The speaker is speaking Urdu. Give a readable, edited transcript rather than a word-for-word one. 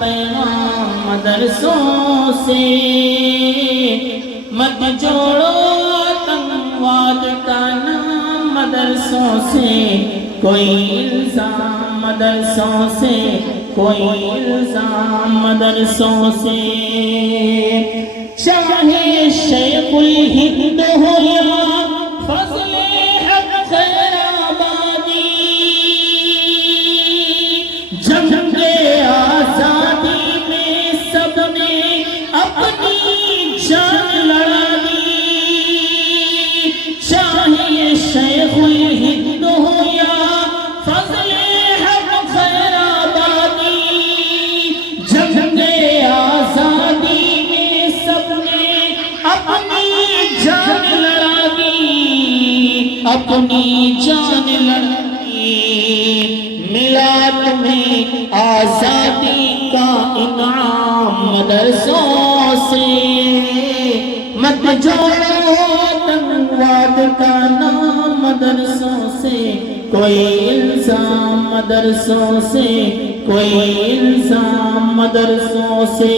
پیغام مدرسوں سے، مت جوڑو آتنکواد کا نام مدرسوں سے، کوئی الزام مدرسوں سے، کوئی الزام مدرسوں سے۔ چاہے شیخ الہند ہو یا فضل حق خیر آبادی، جنگ آزادی میں سب نے اپنی جان لڑا دی۔ چاہے شیخ الہند ہو یا فضل حق خیر آبادی، جنگ آزادی میں سب نے اپنی جان لڑا دی، اپنی جان لڑا دی۔ ملا تمہیں آزادی کا انعام مدرسوں سے، مت جوڑو آتنکواد کا نام مدرسوں سے، کوئی الزام مدرسوں سے، کوئی الزام مدرسوں سے۔